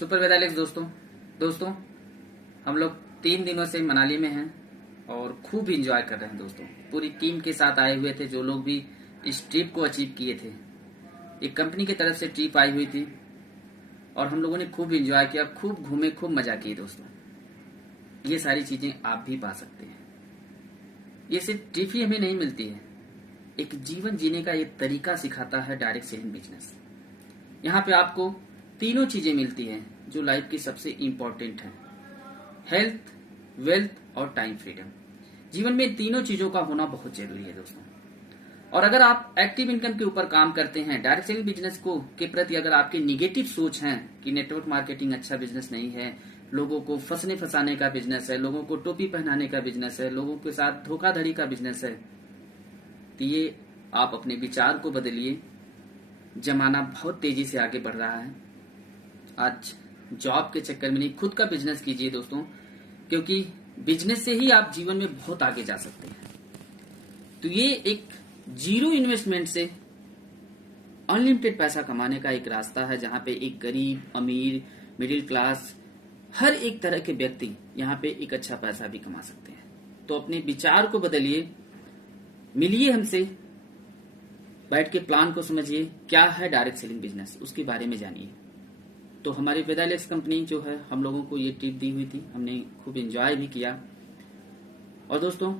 Super वेदा Alex दोस्तों हम लोग 3 दिनों से मनाली में हैं और खूब इंजॉय कर रहे हैं दोस्तों। पूरी टीम के साथ आए हुए थे जो लोग भी इस ट्रिप को अचीव किए थे। एक कंपनी की तरफ से ट्रिप आई हुई थी और हम लोगों ने खूब इंजॉय किया, खूब घूमे, खूब मजा किए दोस्तों। ये सारी चीजें आप भी पा सकते हैं। ये सिर्फ ट्रिप ही हमें नहीं मिलती है, एक जीवन जीने का ये तरीका सिखाता है डायरेक्ट सेलिंग बिजनेस। यहाँ पे आपको तीनों चीजें मिलती हैं जो लाइफ की सबसे इंपॉर्टेंट है, हेल्थ, वेल्थ और टाइम फ्रीडम। जीवन में तीनों चीजों का होना बहुत जरूरी है दोस्तों। और अगर आप एक्टिव इनकम के ऊपर काम करते हैं, डायरेक्ट सेलिंग बिजनेस को के प्रति अगर आपके निगेटिव सोच है कि नेटवर्क मार्केटिंग अच्छा बिजनेस नहीं है, लोगों को फंसने फंसाने का बिजनेस है, लोगों को टोपी पहनाने का बिजनेस है, लोगों के साथ धोखाधड़ी का बिजनेस है, तो ये आप अपने विचार को बदलिए। जमाना बहुत तेजी से आगे बढ़ रहा है। आज जॉब के चक्कर में नहीं, खुद का बिजनेस कीजिए दोस्तों, क्योंकि बिजनेस से ही आप जीवन में बहुत आगे जा सकते हैं। तो ये एक जीरो इन्वेस्टमेंट से अनलिमिटेड पैसा कमाने का एक रास्ता है, जहां पे एक गरीब, अमीर, मिडिल क्लास, हर एक तरह के व्यक्ति यहाँ पे एक अच्छा पैसा भी कमा सकते हैं। तो अपने विचार को बदलिए, मिलिए हमसे, बैठ के प्लान को समझिए, क्या है डायरेक्ट सेलिंग बिजनेस, उसके बारे में जानिए। तो हमारी वेदा एलेक्स कंपनी जो है, हम लोगों को ये ट्रिप दी हुई थी, हमने खूब एंजॉय भी किया। और दोस्तों,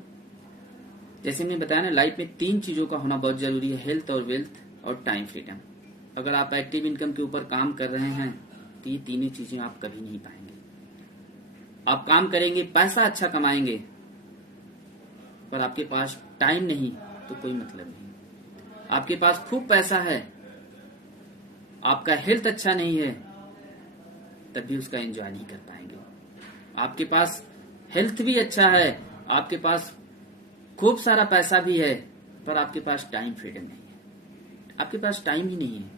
जैसे मैंने बताया ना, लाइफ में 3 चीजों का होना बहुत जरूरी है, हेल्थ और वेल्थ और टाइम फ्रीडम। अगर आप एक्टिव इनकम के ऊपर काम कर रहे हैं तो ये तीनों चीजें आप कभी नहीं पाएंगे। आप काम करेंगे, पैसा अच्छा कमाएंगे, पर आपके पास टाइम नहीं तो कोई मतलब नहीं। आपके पास खूब पैसा है, आपका हेल्थ अच्छा नहीं है, तब भी उसका एंजॉय नहीं कर पाएंगे। आपके पास हेल्थ भी अच्छा है, आपके पास खूब सारा पैसा भी है, पर आपके पास टाइम फ्रीडम नहीं है, आपके पास टाइम ही नहीं है,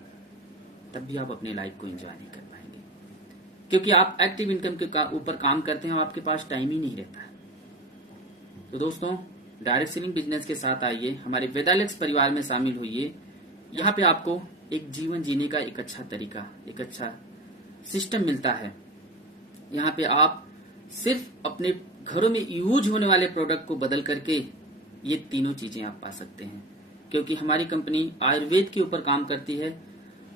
तब भी आप अपने लाइफ को एंजॉय नहीं कर पाएंगे। क्योंकि आप एक्टिव इनकम के ऊपर काम करते हैं और आपके पास टाइम ही नहीं रहता है। तो दोस्तों, डायरेक्ट सेलिंग बिजनेस के साथ आइए, हमारे वेदा एलेक्स परिवार में शामिल होइए। यहाँ पे आपको एक जीवन जीने का एक अच्छा तरीका, एक अच्छा सिस्टम मिलता है। यहाँ पे आप सिर्फ अपने घरों में यूज होने वाले प्रोडक्ट को बदल करके ये तीनों चीजें आप पा सकते हैं। क्योंकि हमारी कंपनी आयुर्वेद के ऊपर काम करती है,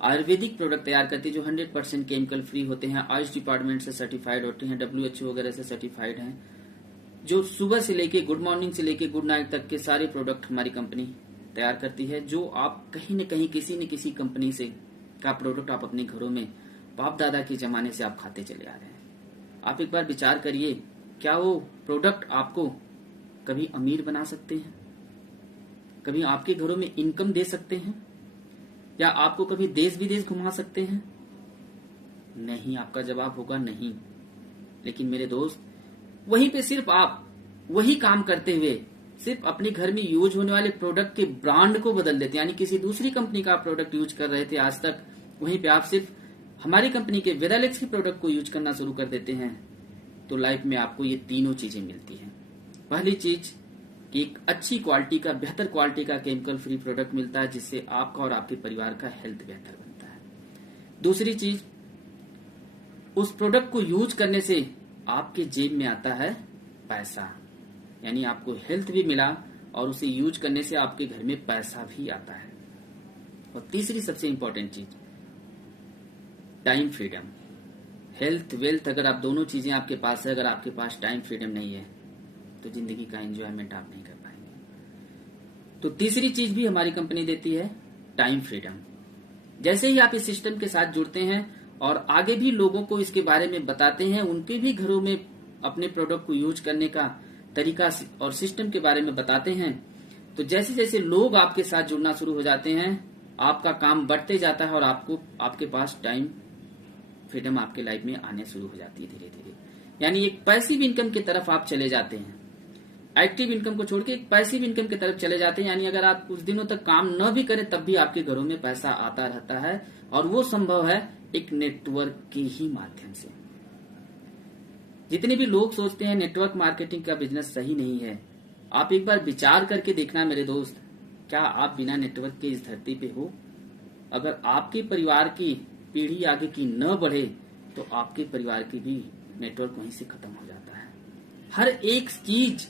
आयुर्वेदिक प्रोडक्ट तैयार करती है जो 100% केमिकल फ्री होते हैं, आयुष डिपार्टमेंट से सर्टिफाइड होते हैं, WHO वगैरह से सर्टिफाइड हैं। जो सुबह से लेके गुड मॉर्निंग से लेके गुड नाइट तक के सारे प्रोडक्ट हमारी कंपनी तैयार करती है, जो आप कहीं न कहीं किसी न किसी कंपनी से का प्रोडक्ट आप अपने घरों में बाप दादा के जमाने से आप खाते चले आ रहे हैं। आप एक बार विचार करिए, क्या वो प्रोडक्ट आपको कभी अमीर बना सकते हैं, कभी आपके घरों में इनकम दे सकते हैं, या आपको कभी देश विदेश घुमा सकते हैं? नहीं, आपका जवाब होगा नहीं। लेकिन मेरे दोस्त, वहीं पे सिर्फ आप वही काम करते हुए सिर्फ अपने घर में यूज होने वाले प्रोडक्ट के ब्रांड को बदल देते, यानी किसी दूसरी कंपनी का प्रोडक्ट यूज कर रहे थे आज तक, वहीं पे आप सिर्फ हमारी कंपनी के वेदा एलेक्स के प्रोडक्ट को यूज करना शुरू कर देते हैं, तो लाइफ में आपको ये तीनों चीजें मिलती हैं। पहली चीज कि एक अच्छी क्वालिटी का, बेहतर क्वालिटी का केमिकल फ्री प्रोडक्ट मिलता है, जिससे आपका और आपके परिवार का हेल्थ बेहतर बनता है। दूसरी चीज, उस प्रोडक्ट को यूज करने से आपके जेब में आता है पैसा, यानी आपको हेल्थ भी मिला और उसे यूज करने से आपके घर में पैसा भी आता है। और तीसरी सबसे इंपॉर्टेंट चीज, टाइम फ्रीडम। हेल्थ, वेल्थ, अगर आप दोनों चीजें आपके पास है, अगर आपके पास टाइम फ्रीडम नहीं है, तो जिंदगी का एंजॉयमेंट आप नहीं कर पाएंगे। तो तीसरी चीज भी हमारी कंपनी देती है, टाइम फ्रीडम। जैसे ही आप इस सिस्टम के साथ जुड़ते हैं और आगे भी लोगों को इसके बारे में बताते हैं, उनके भी घरों में अपने प्रोडक्ट को यूज करने का तरीका और सिस्टम के बारे में बताते हैं, तो जैसे जैसे लोग आपके साथ जुड़ना शुरू हो जाते हैं, आपका काम बढ़ते जाता है और आपके पास टाइम फ्रीडम आपके लाइफ में आने शुरू हो जाती है धीरे धीरे। यानी एक पैसिव इनकम की तरफ आप चले जाते हैं, एक्टिव इनकम को छोड़ के एक पैसिव इनकम की तरफ चले जाते हैं। यानी अगर आप कुछ दिनों तक काम न भी करें, तब भी आपके घरों में पैसा आता रहता है, और वो संभव है एक नेटवर्क के ही माध्यम से। जितने भी लोग सोचते हैं नेटवर्क मार्केटिंग का बिजनेस सही नहीं है, आप एक बार विचार करके देखना मेरे दोस्त, क्या आप बिना नेटवर्क के इस धरती पे हो? अगर आपके परिवार की पीढ़ी आगे की न बढ़े, तो आपके परिवार की भी नेटवर्क वहीं से खत्म हो जाता है। हर एक चीज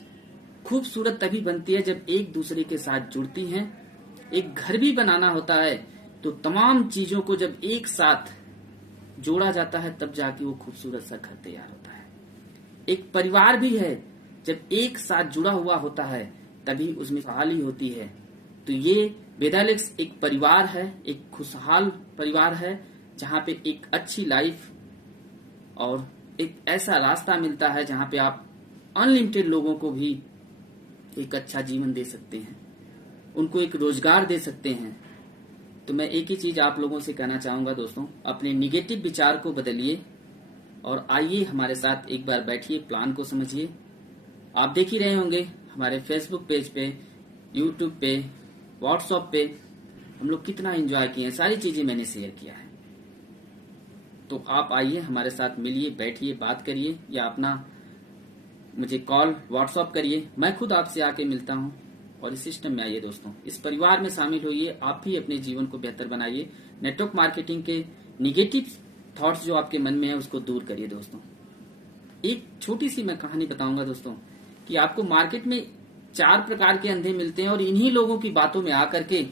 खूबसूरत तभी बनती है जब एक दूसरे के साथ जुड़ती हैं। एक घर भी बनाना होता है तो तमाम चीजों को जब एक साथ जोड़ा जाता है तब जाके वो खूबसूरत सा घर तैयार होता है। एक परिवार भी है, जब एक साथ जुड़ा हुआ होता है तभी उसमें खुशहाली होती है। तो ये वेदालेक्स एक परिवार है, एक खुशहाल परिवार है जहाँ पे एक अच्छी लाइफ और एक ऐसा रास्ता मिलता है जहाँ पे आप अनलिमिटेड लोगों को भी एक अच्छा जीवन दे सकते हैं, उनको एक रोजगार दे सकते हैं। तो मैं एक ही चीज आप लोगों से कहना चाहूंगा दोस्तों, अपने निगेटिव विचार को बदलिए और आइए हमारे साथ एक बार बैठिए, प्लान को समझिए। आप देख ही रहे होंगे हमारे फेसबुक पेज पे, यूट्यूब पे, व्हाट्सएप पे हम लोग कितना एंजॉय किए हैं, सारी चीजें मैंने शेयर किया है। तो आप आइए हमारे साथ मिलिए, बैठिए, बात करिए या अपना मुझे कॉल व्हाट्सएप करिए, मैं खुद आपसे आके मिलता हूं। और इस सिस्टम में आइए दोस्तों, इस परिवार में शामिल होइए, आप भी अपने जीवन को बेहतर बनाइए। नेटवर्क मार्केटिंग के निगेटिव थॉट्स जो आपके मन में है उसको दूर करिए दोस्तों। एक छोटी सी मैं कहानी बताऊंगा दोस्तों कि आपको मार्केट में 4 प्रकार के अंधे मिलते हैं और इन्हीं लोगों की बातों में आकर के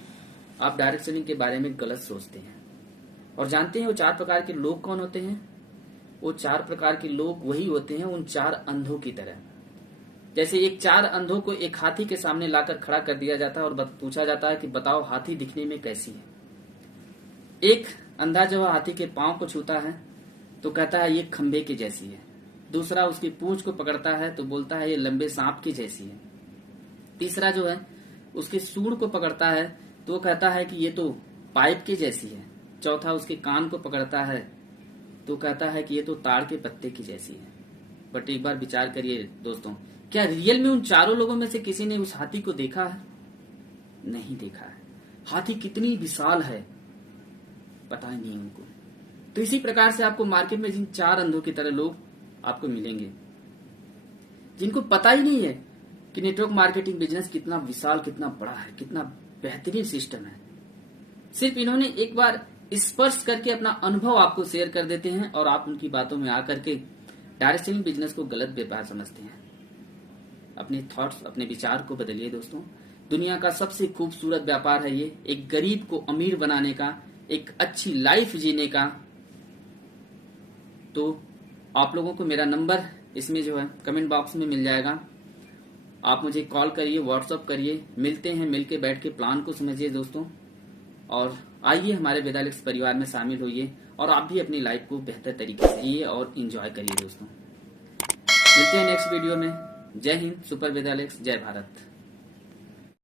आप डायरेक्ट सेलिंग के बारे में गलत सोचते हैं। और जानते हैं वो 4 प्रकार के लोग कौन होते हैं? वो 4 प्रकार के लोग वही होते हैं उन 4 अंधों की तरह। जैसे एक 4 अंधों को एक हाथी के सामने लाकर खड़ा कर दिया जाता है और पूछा जाता है कि बताओ हाथी दिखने में कैसी है। एक अंधा जो हाथी के पांव को छूता है तो कहता है ये खंबे की जैसी है। दूसरा उसकी पूंछ को पकड़ता है तो बोलता है ये लंबे सांप की जैसी है। तीसरा जो है उसके सूंड को पकड़ता है तो वो कहता है कि ये तो पाइप की जैसी है। चौथा उसके कान को पकड़ता है तो कहता है कि ये तो ताड़ के पत्ते की जैसी है। बट एक बार विचार करिए दोस्तों, क्या रियल में उन 4 लोगों में से किसी ने उस हाथी को देखा है? नहीं देखा है। हाथी कितनी विशाल है पता ही नहीं उनको। तो इसी प्रकार से आपको मार्केट में जिन 4 अंधों की तरह लोग आपको मिलेंगे जिनको पता ही नहीं है कि नेटवर्क मार्केटिंग बिजनेस कितना विशाल, कितना बड़ा है, कितना बेहतरीन सिस्टम है। सिर्फ इन्होंने एक बार स्पर्श करके अपना अनुभव आपको शेयर कर देते हैं और आप उनकी बातों में आकर के डायरेक्ट सेलिंग बिजनेस को गलत व्यापार समझते हैं। अपने थॉट्स, अपने विचार को बदलिए दोस्तों। दुनिया का सबसे खूबसूरत व्यापार है ये, एक गरीब को अमीर बनाने का, एक अच्छी लाइफ जीने का। तो आप लोगों को मेरा नंबर इसमें जो है कमेंट बॉक्स में मिल जाएगा। आप मुझे कॉल करिए, व्हाट्सअप करिए, मिलते हैं, मिलके बैठ के प्लान को समझिए दोस्तों। और आइए हमारे वेदालेक्स परिवार में शामिल होइए और आप भी अपनी लाइफ को बेहतर तरीके से जिए और एंजॉय करिए दोस्तों। मिलते हैं नेक्स्ट वीडियो में। जय हिंद, सुपर वेदालेक्स, जय भारत।